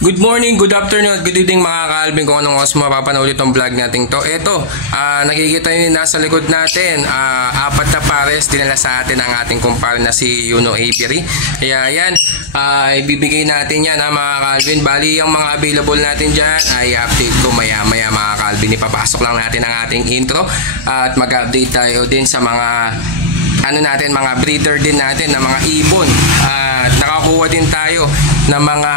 Good morning, good afternoon, at good evening mga ka-Alvin kung anong oras mapapanood itong vlog natin to. Ito, nakikita nyo nasa likod natin, apat na pares dinala sa atin ang ating kumpare na si Yuno Aviary. Kaya yan, ibibigay natin yan mga ka-Alvin. Bali, ang mga available natin dyan ay update ko maya maya mga ka-Alvin. Ipapasok lang natin ang ating intro at mag-update tayo din sa mga mga breeder din natin na mga ibon. At nakakuha din tayo ng mga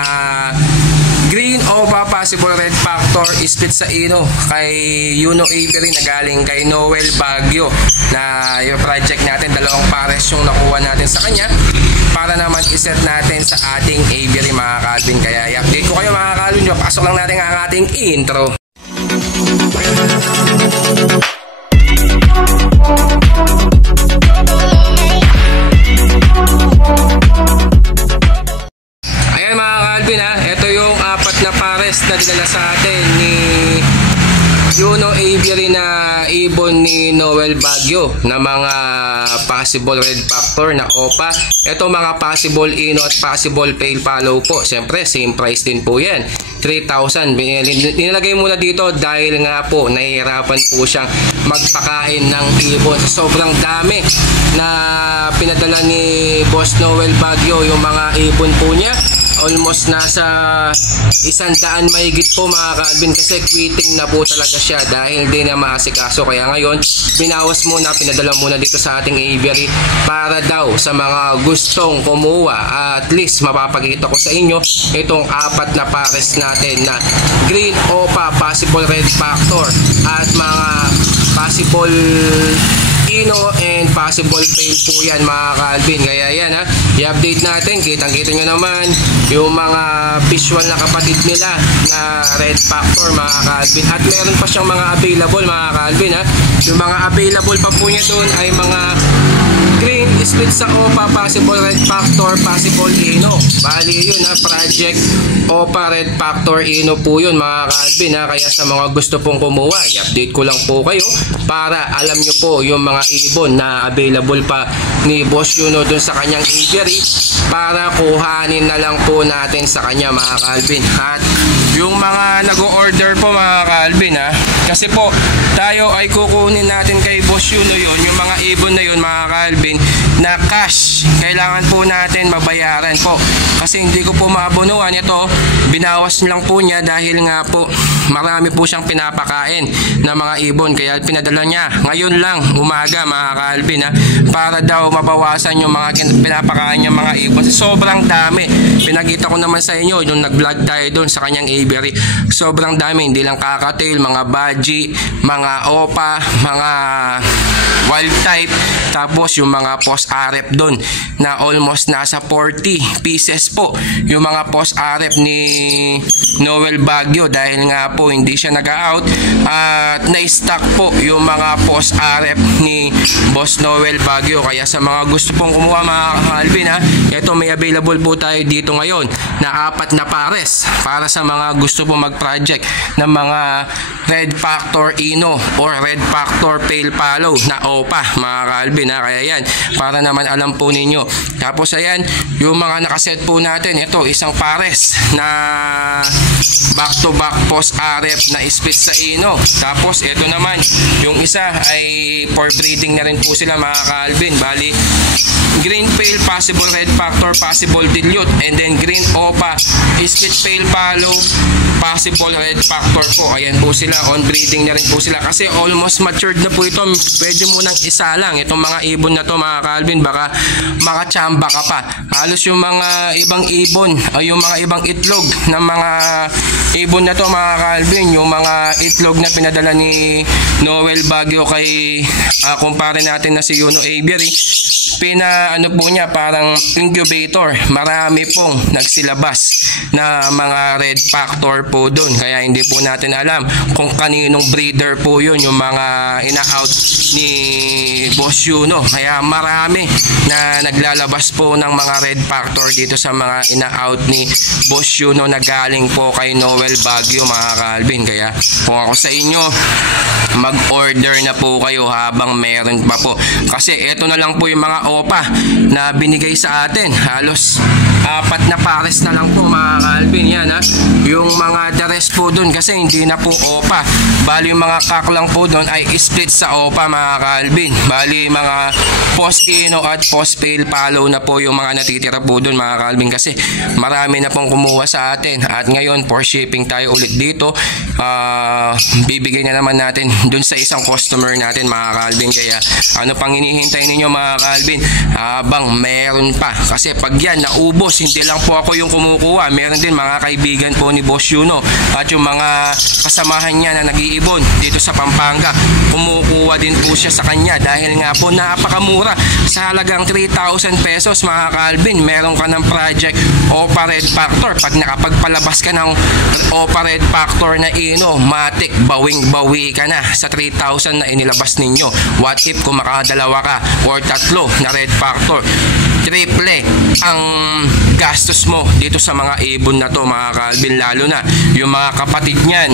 green OPA possible red factor split sa ino kay Yuno Aviary na galing kay Noel Baguio, na yung project natin, dalawang pares yung nakuha natin sa kanya para naman iset natin sa ating aviary mga ka-Alvin. Kaya i-update ko kayo mga ka-Alvin. Pasok lang natin ang ating intro. Ayan mga ka-Alvin, ito yung apat na pares na dinala sa atin ni Yuno Aviary na ibon ni Noel Baguio na mga possible red factor na OPA. Ito mga possible ino at possible pale follow po. Siyempre same price din po yan, 3,000. Nilagay muna dito dahil nga po nahihirapan po siyang magpakain ng ibon. Sobrang dami na pinadala ni Boss Noel Baguio yung mga ibon po niya. Almost nasa 100 mahigit po mga ka-Alvin, kasi quitting na po talaga siya dahil hindi na maasikaso. Kaya ngayon binawas muna, pinadala muna dito sa ating aviary para daw sa mga gustong kumuha, at least mapapakita ko sa inyo itong apat na pares natin na green OPA possible red factor at mga possible ino and possible pale po yan mga ka-Alvin. Kaya yan i-update natin. Kitang-kita nyo naman yung mga visual na kapatid nila na red factor mga ka-Alvin. At meron pa siyang mga available mga ka-Alvin. Yung mga available pa po niya doon ay mga green split sa OPA possible red factor possible ino. Bali yun project OPA red factor ino po yun mga ka-Alvin. Kaya sa mga gusto pong kumuha, i-update ko lang po kayo para alam nyo po yung mga ibon na available pa ni Boss Yuno dun sa kanyang aviary para kuhanin na lang po natin sa kanya mga ka-Alvin. At yung mga nag-order po mga ka-Alvin, kasi po tayo ay kukunin natin kay Boss Yuno yun, yung mga ibon na yun mga ka-Alvin na cash. Kailangan po natin mabayaran po kasi hindi ko po maabonuhan ito. Binawas lang po niya dahil nga po marami po siyang pinapakain na mga ibon, kaya pinadala niya ngayon lang umaga mga ka-Alvin para daw mabawasan yung mga pinapakain niya mga ibon. Sobrang dami, pinakita ko naman sa inyo yung nag-vlog tayo doon sa kanyang aviary. Sobrang dami, hindi lang kakatail, mga budgie, mga OPA, mga wild type, tapos yung mga post RF doon na almost nasa 40 pieces po yung mga post RF ni Noel Baguio dahil nga po hindi siya nag-out, at na-stock po yung mga post RF ni Boss Noel Baguio. Kaya sa mga gusto pong kumuha mga ka-Alvin, ito may available po tayo dito ngayon na apat na pares para sa mga gusto pong mag-project ng mga red factor ino or red factor pale follow na OPA mga ka-Alvin. Kaya yan, para naman alam po ninyo. Tapos ayan, yung mga nakaset po natin, ito isang pares na back to back post RF na split sa ino. Tapos ito naman yung isa ay for breeding na rin po sila mga ka-Alvin. Bali green pale possible red factor possible dilute, and then green OPA split pale follow possible red factor po. Ayan po sila, on breeding na rin po sila kasi almost matured na po ito. Pwede mo nang isa lang itong mga ibon na to mga ka-Alvin, baka makachamba ka pa. Halos yung mga ibang ibon ay yung mga ibang itlog ng mga ibon na to mga ka-Alvin, yung mga itlog na pinadala ni Noel Baguio kay kumpare natin na si Yuno Aviary, po niya parang incubator. Marami pong nagsilabas na mga red factor po doon, kaya hindi po natin alam kung kaninong breeder po yun yung mga ina-out ni Boss Yuno. Kaya marami na naglalabas po ng mga red factor dito sa mga ina-out ni Boss Yuno na galing po kay Noel Baguio mga ka-Alvin. Kaya kung ako sa inyo, mag-order na po kayo habang meron pa po, kasi ito na lang po yung mga OPA na binigay sa atin. Halos apat na pares na lang po mga Calvin. Yan ha, yung mga the rest po dun kasi hindi na po OPA. Bali yung mga kak lang po dun ay split sa OPA mga Calvin. Bali mga post ino at post fail follow na po yung mga natitira po dun mga Calvin, kasi marami na pong kumuha sa atin. At ngayon for shipping tayo ulit dito, bibigay na naman natin dun sa isang customer natin mga Calvin. Kaya ano pang hinihintay ninyo mga Calvin, habang meron pa, kasi pag yan naubos, hindi lang po ako yung kumukuha, meron din mga kaibigan po ni Boss Yuno at yung mga kasamahan niya na nag-iibon dito sa Pampanga, kumukuha din po siya sa kanya dahil nga po napakamura. Sa halagang 3,000 pesos mga Calvin, meron ka ng project OPA Red Factor. Pag nakapagpalabas ka ng OPA Red Factor na ino, matik, bawing-bawi ka na sa 3,000 na inilabas ninyo. What if kung makadalawa ka or tatlo na Red Factor, triple ang gastos mo dito sa mga ibon na to mga Calvin. Lalo na yung mga kapatid niyan,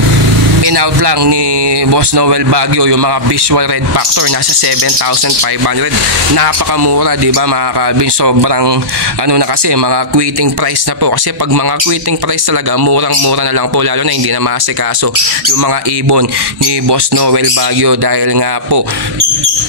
in-out lang ni Boss Noel Baguio, yung mga visual Red Factor nasa 7,500. Napakamura, di ba mga Calvin? Sobrang ano na, kasi mga quitting price na po. Kasi pag mga quitting price talaga, murang-mura na lang po, lalo na hindi na maasikaso yung mga ibon ni Boss Noel Baguio dahil nga po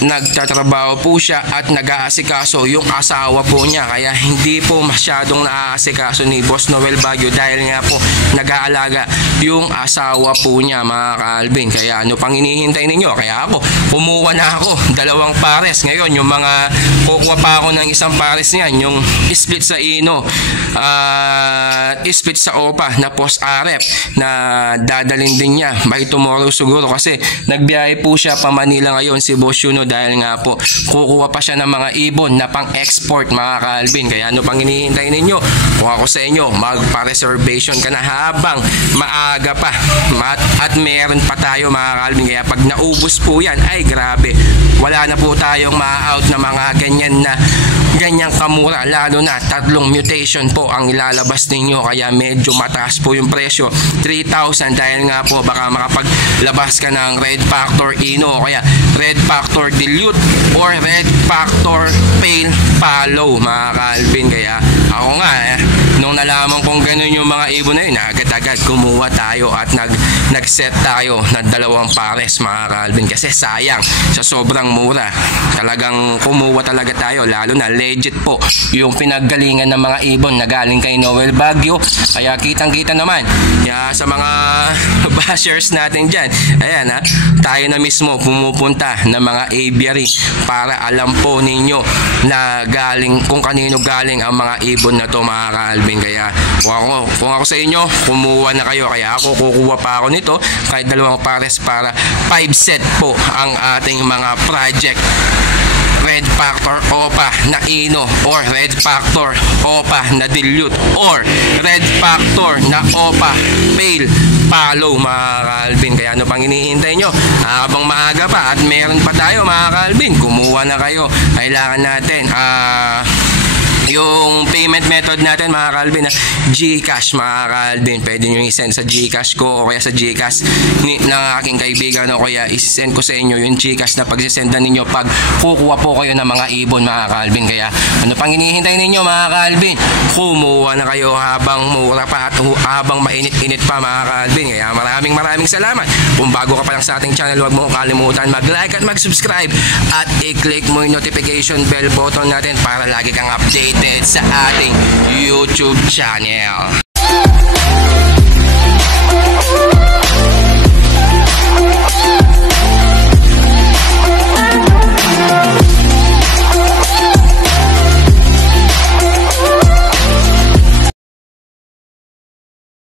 nagtatrabaho po siya at nag-aasikaso yung asawa po niya, kaya hindi po masyadong naaasikaso ni Boss Noel Baguio dahil nga po nag-aalaga yung asawa po niya mga Calvin. Kaya ano pang hinihintay ninyo? Kaya ako, kumuha na ako 2 pares. Ngayon yung mga kukuha pa ako ng isang pares niyan, yung split sa ino, split sa OPA na post RF na dadalhin din niya by tomorrow siguro, kasi nagbiyahe po siya pa Manila ngayon si Boss Yuno dahil nga po kukuha pa siya ng mga ibon na pang-export mga Calvin. Kaya ano pang hinihintay ninyo? Kung ako sa inyo, magpa-reservation ka na habang maaga pa at meron pa tayo mga Calvin. Kaya pag naubos po yan, ay grabe, wala na po tayong ma-out na mga ganyang kamura, lalo na 3 mutation po ang ilalabas ninyo, kaya medyo mataas po yung presyo, 3,000, dahil nga po baka makapaglabas ka ng Red Factor Ino, kaya Red Factor Dilute or Red Factor Pale Follow mga Calvin. Kaya ako nga nung nalaman kong ganun yung mga ibon na yun, agad-agad kumuha tayo at nag-set tayo ng 2 pares mga Calvin, kasi sayang sa sobrang mura. Talagang kumuha talaga tayo, lalo na legit po yung pinaggalingan ng mga ibon na galing kay Noel Baguio. Kaya kitang-kita naman sa mga bashers natin dyan, ayan tayo na mismo pumupunta ng mga aviary para alam po ninyo na kung kanino galing ang mga ibon na to mga Calvin. Kaya kung ako sa inyo, kumuha na kayo. Kaya ako kukuha pa ako nito kahit 2 pares para 5 set po ang ating mga project Red Factor OPA na Ino or Red Factor OPA na Dilute or Red Factor na OPA Pale Follow mga Calvin. Kaya ano pang hinihintay nyo? Habang maaga pa at meron pa tayo mga Calvin, kumuha na kayo. Kailangan natin yung payment method natin mga Calvin na GCash mga Calvin. Pwede nyo i-send sa GCash ko o kaya sa GCash ng aking kaibigan, o kaya i-send ko sa inyo yung GCash na pagsisendan ninyo pag kukuha po kayo ng mga ibon mga Calvin. Kaya ano pang hinihintay ninyo mga Calvin? Kumuha na kayo habang mura pa at habang mainit-init pa mga Calvin. Kaya maraming salamat. Kung bago ka pa lang sa ating channel, huwag mo kalimutan mag-like at mag-subscribe at i-click mo yung notification bell button natin para lagi kang updated sa ating YouTube channel.